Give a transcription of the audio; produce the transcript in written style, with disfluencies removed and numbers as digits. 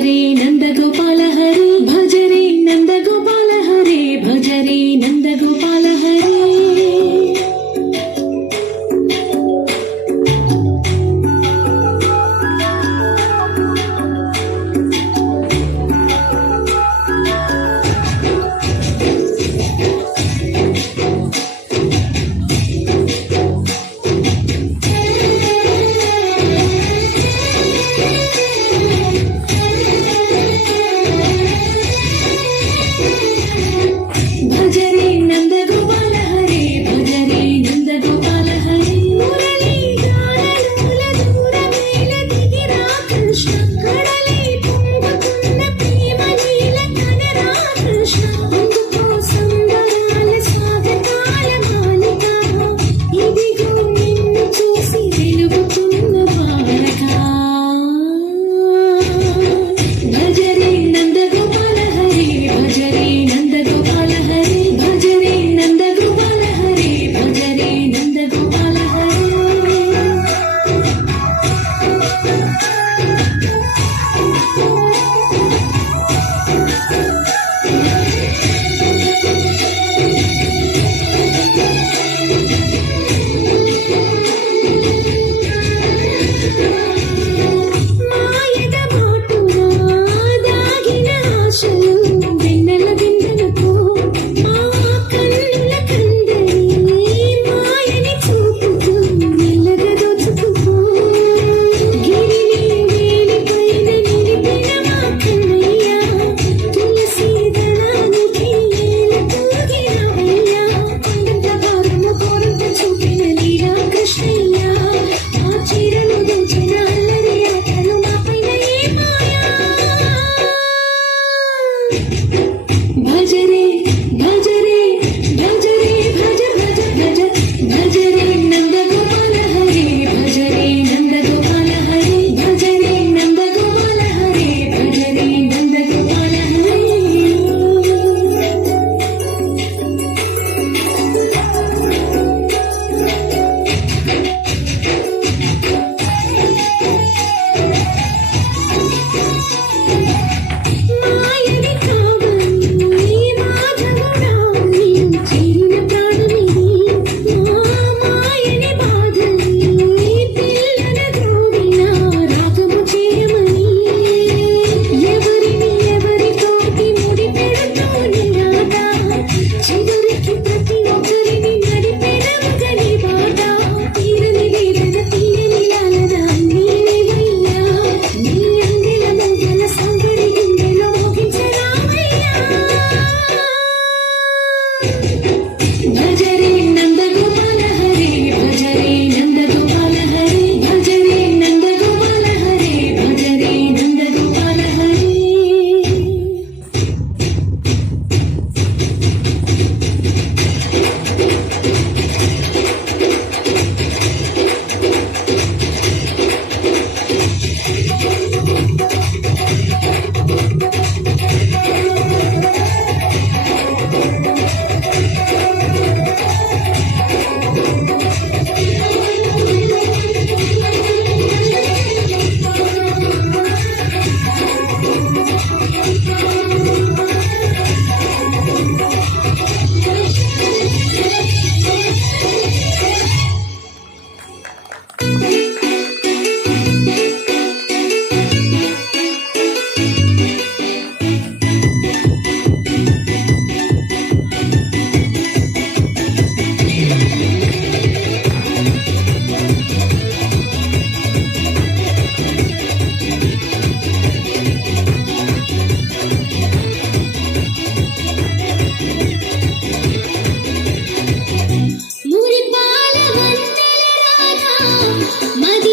భజరే నందగోపాల హరి భజరే నందగోపాల హరి భజరే నందగోపాల హరి భజరే నందగోపాల హరి భజరే నందగోపాల హరి మురళీ గానలోల దూరమేల దిగిరా కృష్ణ కడలి పొంగుతున్న ప్రేమ లీల కనరా కృష్ణ అందుకో సంబరాల స్వాగతాల మాలిక ఇదిగో నిన్ను చూసి వెలుగుతున్న బాలక భజరే నందగోపాల హరి భజరే నందగోపాల హరి భజరే నందగోపాల హరి భజరే నందగోపాల హరి మాయద మాటునా దాగిన ఆశలు వెన్నెల విందనకు మా కన్నుల కందని మాయని చూపుతూ మెల్లగా దోచుకుపో గిరిని వేలిపైన నిలిపిన మా కన్నయ్య తులసి దళానికి ఏలు తూగినవయ్యా కొండంత భారము కోరంత చూపిన లీలా కృష్ణయ్య మా చీరలు దించిన అల్లరి ఆటలు మాపైన ఏ మాయా భజరే భజరే భజరే భజ భజ భజ భజరే నందగోపాల హరి భజరే నందగోపాల హరి భజరే నందగోపాల హరి భజరే నందగోపాల హరి మాయని కావని మాధవుడా నీవు చేరిన ప్రాణమిది మా మాయని బాధని పిల్లన ద్రోవిన రాగము చేయమని ఎవరిని ఎవరితోటి ముడి పెడుతూనే ఆట చివరికి ప్రతి ఒక్కరిని నడిపెడవగని బాట తీరని వేదన తీయని లాలన నీవయ్యా నీ అందెల మొగల సంగడి గుండెలో మోగించరామయ్యా భజరే నందగోపాల హరి భజరే నందగోపాల హరి భజరే నందగోపాల హరి భజరే నందగోపాల హరి మురిపాల వన్నెల రాధా మది